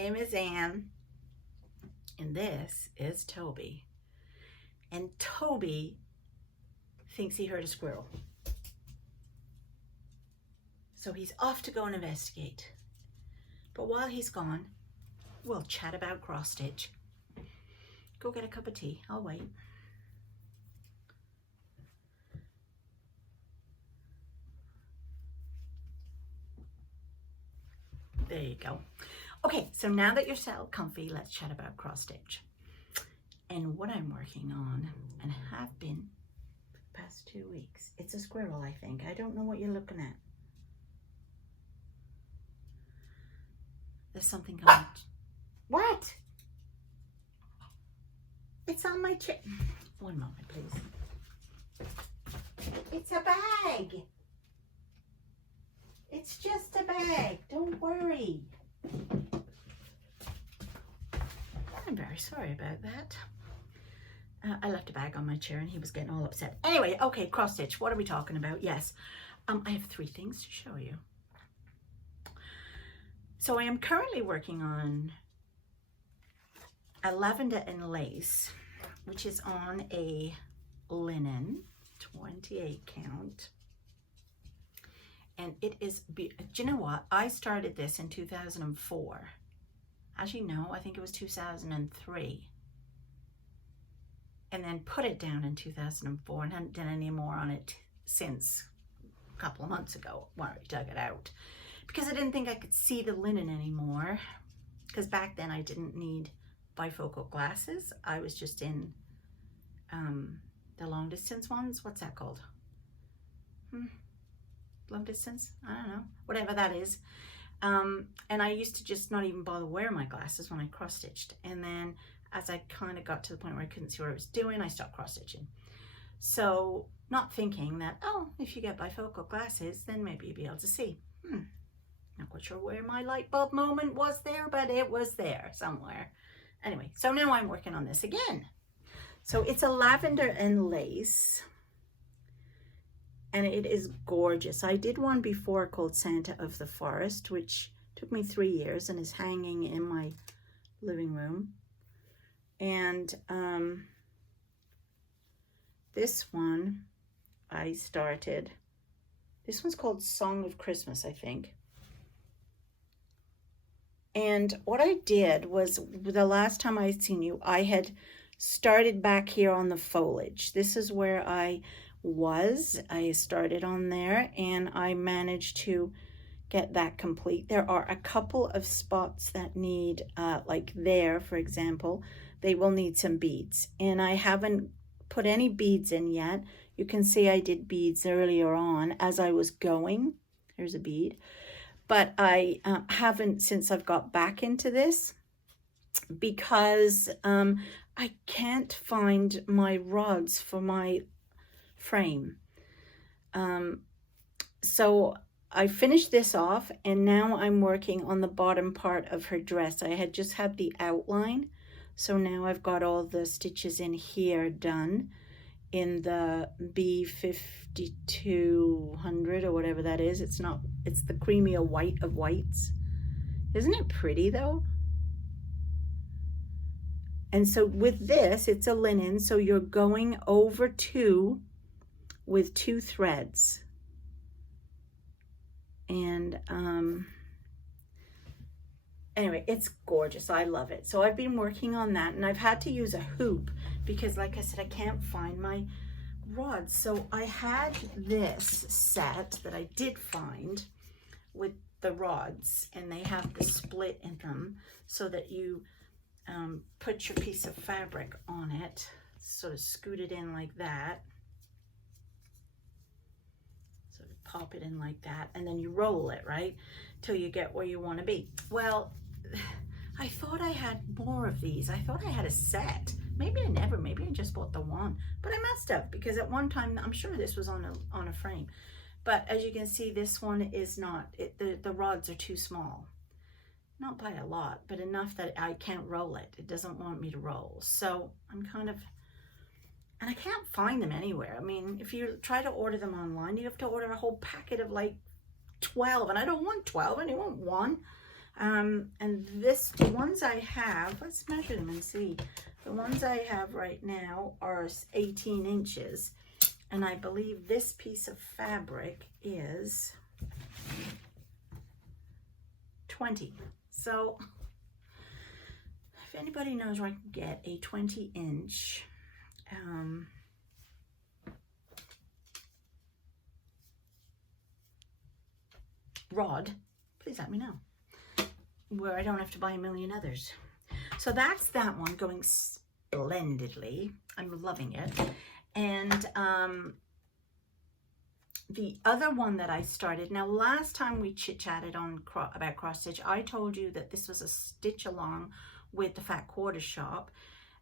name is Anne, and this is Toby. And Toby thinks he heard a squirrel. So he's off to go and investigate. But while he's gone, we'll chat about cross stitch. Go get a cup of tea, I'll wait. There you go. Okay, so now that you're settled comfy, let's chat about cross stitch. And what I'm working on, and have been for the past 2 weeks, it's a squirrel, I think. I don't know what you're looking at. There's something going. What? It's on my chair. One moment, please. It's a bag. It's just a bag. Don't worry. I'm very sorry about that. I left a bag on my chair and he was getting all upset. Anyway, okay, cross stitch. What are we talking about? Yes. I have 3 things to show you. So I am currently working on a Lavender and Lace, which is on a linen 28 count. And it is, do you know what? I started this in 2004. Actually, no, I think it was 2003. And then put it down in 2004 and hadn't done any more on it since a couple of months ago when I dug it out. Because I didn't think I could see the linen anymore. Because back then I didn't need bifocal glasses. I was just in the long distance ones. What's that called? Long distance? I don't know. Whatever that is. And I used to just not even bother wearing my glasses when I cross stitched. And then as I kind of got to the point where I couldn't see what I was doing, I stopped cross stitching. So not thinking that, oh, if you get bifocal glasses, then maybe you'll be able to see. Not quite sure where my light bulb moment was there, but it was there somewhere. Anyway, so now I'm working on this again. So it's a Lavender and Lace. And it is gorgeous. I did one before called Santa of the Forest, which took me 3 years and is hanging in my living room. And this one I started. This one's called Song of Christmas, I think. And what I did was, the last time I'd seen you, I had started back here on the foliage. This is where I started on there, and I managed to get that complete. There are a couple of spots that need, like there, for example, they will need some beads. And I haven't put any beads in yet. You can see I did beads earlier on as I was going. There's a bead. But I haven't since I've got back into this, because I can't find my rods for my frame. So I finished this off, and now I'm working on the bottom part of her dress. I had just had the outline, so now I've got all the stitches in here done in the B5200 or whatever that is. It's the creamy white of whites. Isn't it pretty though? And so with this, it's a linen, so you're going over 2 with 2 threads. And anyway, it's gorgeous. I love it. So I've been working on that, and I've had to use a hoop because, like I said, I can't find my rods. So I had this set that I did find with the rods, and they have the split in them so that you put your piece of fabric on it, sort of scoot it in like that, sort of pop it in like that, and then you roll it, right, till you get where you want to be. Well, I thought I had more of these. I thought I had a set. Maybe I just bought the one, but I must have, because at one time, I'm sure this was on a frame. But as you can see, this one is not, the rods are too small. Not by a lot, but enough that I can't roll it. It doesn't want me to roll. So I'm kind of, and I can't find them anywhere. I mean, if you try to order them online, you have to order a whole packet of like 12, and I don't want 12, I only want 1. And the ones I have, let's measure them and see. The ones I have right now are 18 inches. And I believe this piece of fabric is 20. So if anybody knows where I can get a 20-inch rod, please let me know, where I don't have to buy a million others. So that's that one going splendidly. I'm loving it. And the other one that I started, now last time we chit-chatted on about cross stitch, I told you that this was a stitch along with the Fat Quarter Shop,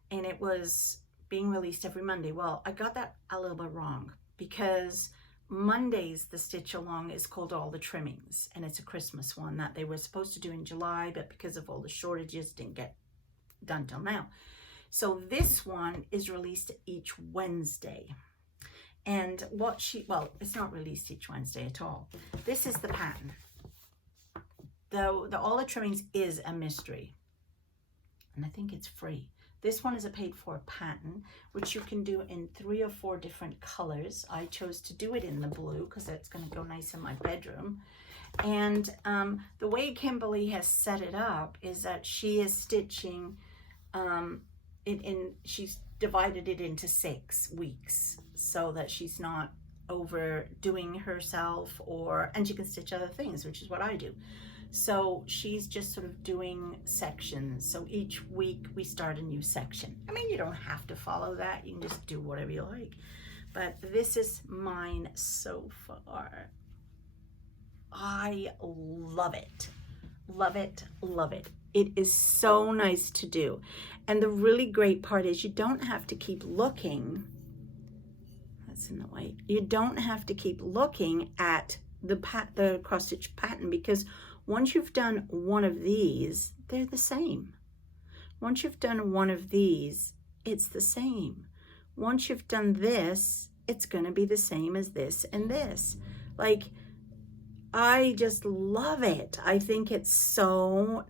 and it was being released every Monday. Well, I got that a little bit wrong, because Mondays the stitch along is called All the Trimmings, and it's a Christmas one that they were supposed to do in July, but because of all the shortages didn't get done till now. So this one is released each Wednesday. And well, it's not released each Wednesday at all. This is the pattern. The All the Trimmings is a mystery, and I think it's free. This one is a paid for pattern, which you can do in 3 or 4 different colors. I chose to do it in the blue because that's going to go nice in my bedroom. And the way Kimberly has set it up is that she is stitching she's divided it into 6 weeks so that she's not overdoing herself, and she can stitch other things, which is what I do. So she's just sort of doing sections. So each week we start a new section. I mean, you don't have to follow that. You can just do whatever you like. But this is mine so far. I love it. Love it, love it. It is so nice to do. And the really great part is you don't have to keep looking. That's in the way. You don't have to keep looking at the cross stitch pattern, because once you've done one of these, they're the same. Once you've done one of these, it's the same. Once you've done this, it's going to be the same as this and this. Like, I just love it. I think it's so,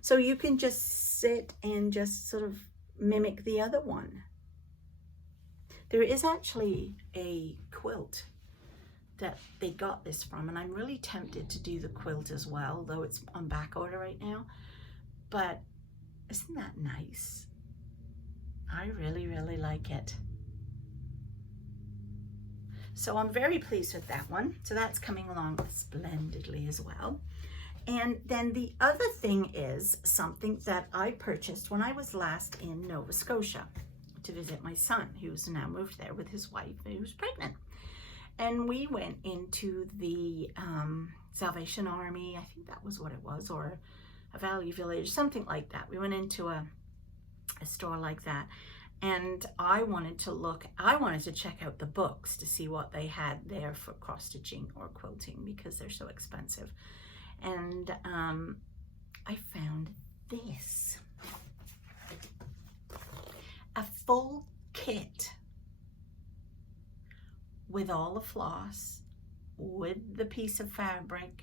so you can just sit and just sort of mimic the other one. There is actually a quilt that they got this from, and I'm really tempted to do the quilt as well, though it's on back order right now. But isn't that nice? I really, really like it. So I'm very pleased with that one. So that's coming along splendidly as well. And then the other thing is something that I purchased when I was last in Nova Scotia to visit my son, who's now moved there with his wife, who's pregnant. And we went into the Salvation Army, I think that was what it was, or a Value Village, something like that. We went into a store like that. And I wanted to check out the books to see what they had there for cross stitching or quilting, because they're so expensive. And I found this. A full kit with all the floss, with the piece of fabric,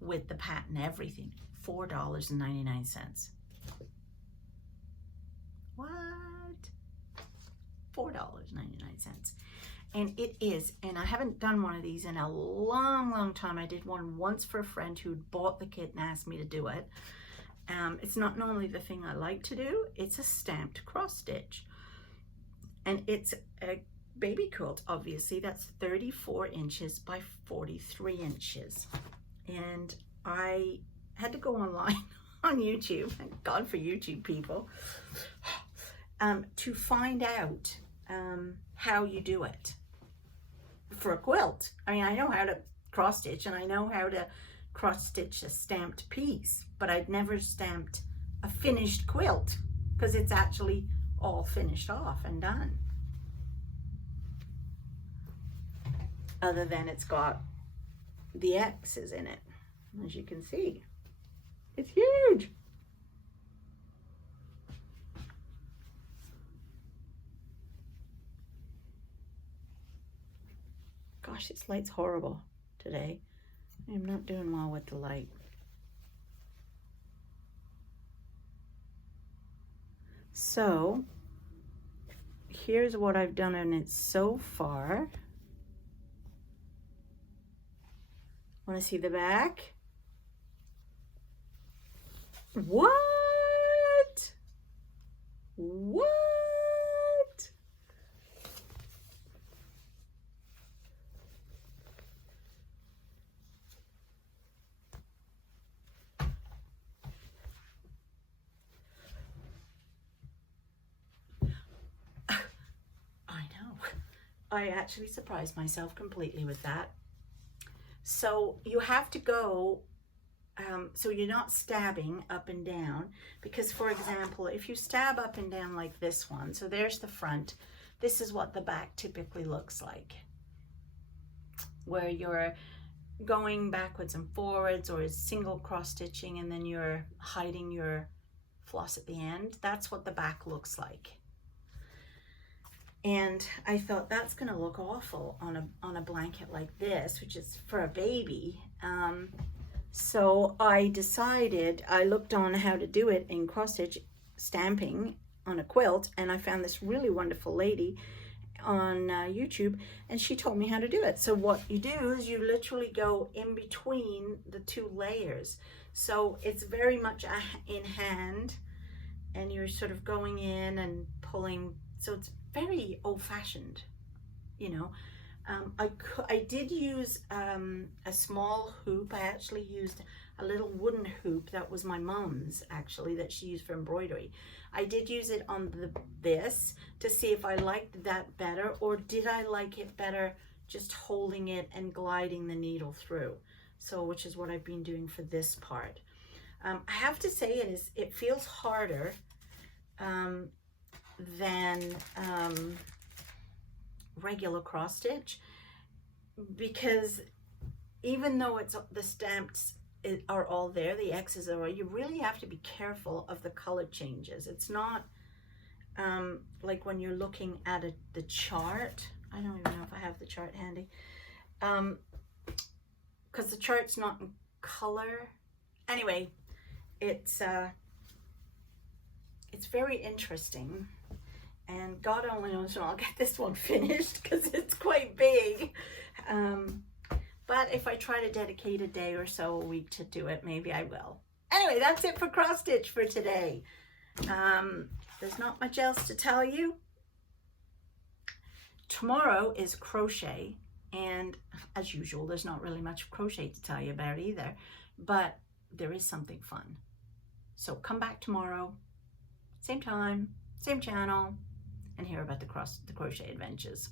with the pattern, everything. $4.99. What? $4.99. And it is, and I haven't done one of these in a long, long time. I did one once for a friend who'd bought the kit and asked me to do it. It's not normally the thing I like to do. It's a stamped cross stitch. And it's a baby quilt, obviously. That's 34 inches by 43 inches. And I had to go online on YouTube, thank God for YouTube people, to find out how you do it for a quilt. I mean, I know how to cross stitch and I know how to cross stitch a stamped piece, but I'd never stamped a finished quilt, because it's actually all finished off and done. Other than it's got the X's in it, as you can see. It's huge. Gosh, this light's horrible today. I'm not doing well with the light. So here's what I've done on it so far. Want to see the back? What? What? I know. I actually surprised myself completely with that. So you have to go, so you're not stabbing up and down, because for example, if you stab up and down like this one, so there's the front, this is what the back typically looks like, where you're going backwards and forwards or single cross stitching and then you're hiding your floss at the end. That's what the back looks like. And I thought that's going to look awful on a blanket like this, which is for a baby. So I decided, I looked on how to do it in cross stitch stamping on a quilt, and I found this really wonderful lady on YouTube, and she told me how to do it. So what you do is you literally go in between the two layers. So it's very much in hand, and you're sort of going in and pulling. So it's very old-fashioned, you know. I did use a small hoop. I actually used a little wooden hoop that was my mom's, actually, that she used for embroidery. I did use it on this to see if I liked that better, or did I like it better just holding it and gliding the needle through. So, which is what I've been doing for this part. I have to say it feels harder than regular cross stitch, because even though it's the stamps are all there, the X's are all, you really have to be careful of the color changes. It's not like when you're looking at the chart. I don't even know if I have the chart handy, because the chart's not in color. Anyway, it's very interesting, and God only knows when I'll get this one finished, because it's quite big. But if I try to dedicate a day or so a week to do it, maybe I will. Anyway, that's it for cross stitch for today. There's not much else to tell you. Tomorrow is crochet, and as usual, there's not really much crochet to tell you about either, but there is something fun. So come back tomorrow, same time, same channel, and hear about the crochet adventures.